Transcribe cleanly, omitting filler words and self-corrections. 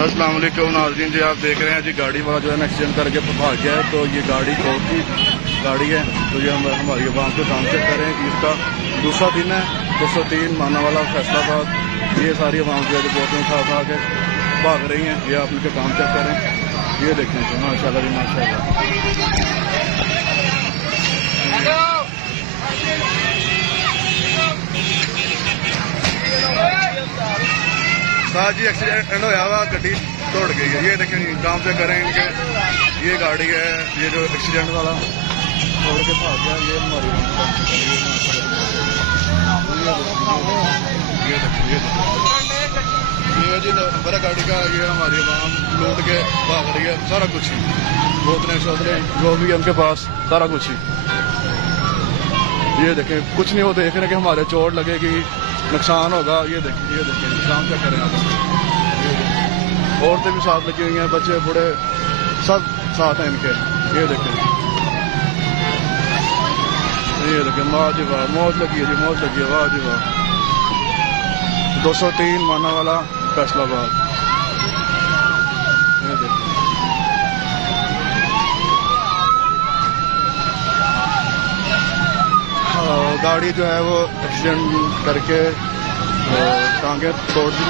अस्सलाम वालेकुम नाज़रीन जी, आप देख रहे हैं जी गाड़ी वाला जो है ना एक्सीडेंट करके भाग गया है। तो ये गाड़ी कोर्ट की गाड़ी है। तो ये हमारी आवाम को काम चेक करें। ईद का दूसरा दिन है। 203 माना वाला फैसलाबाद। ये सारी आवाम जो है जो बोतलें उठा के भाग रही हैं। ये आप उनके काम चेक करें। ये देखें जी माशाल्लाह जी माशाल्लाह। साथ जी एक्सीडेंट होया हुआ, गड्डी तोड़ गई है। ये देखें जी काम पे करें इनके। ये गाड़ी है ये जो एक्सीडेंट वाला तोड़ के भाग गया। ये हमारी ये जी नंबर है गाड़ी का। ये हमारी आवाम लूट के भाग रही है। सारा कुछ ही बोतलें शोतलें जो भी है उनके पास सारा कुछ ही। ये देखें कुछ नहीं, वो देख रहे कि हमारे चोट लगेगी, नुकसान होगा। ये देखें काम क्या करें आप। औरतें भी साथ लगी हुई हैं, बच्चे बूढ़े सब साथ हैं इनके। ये देखें वाह जी वाह, मौज लगी है जी मौज लगी है। वाह जी वाह। 203 माना वाला फैसलाबाद। ये देखें गाड़ी जो है वो एक्सीडेंट करके टांगे तोड़ दी।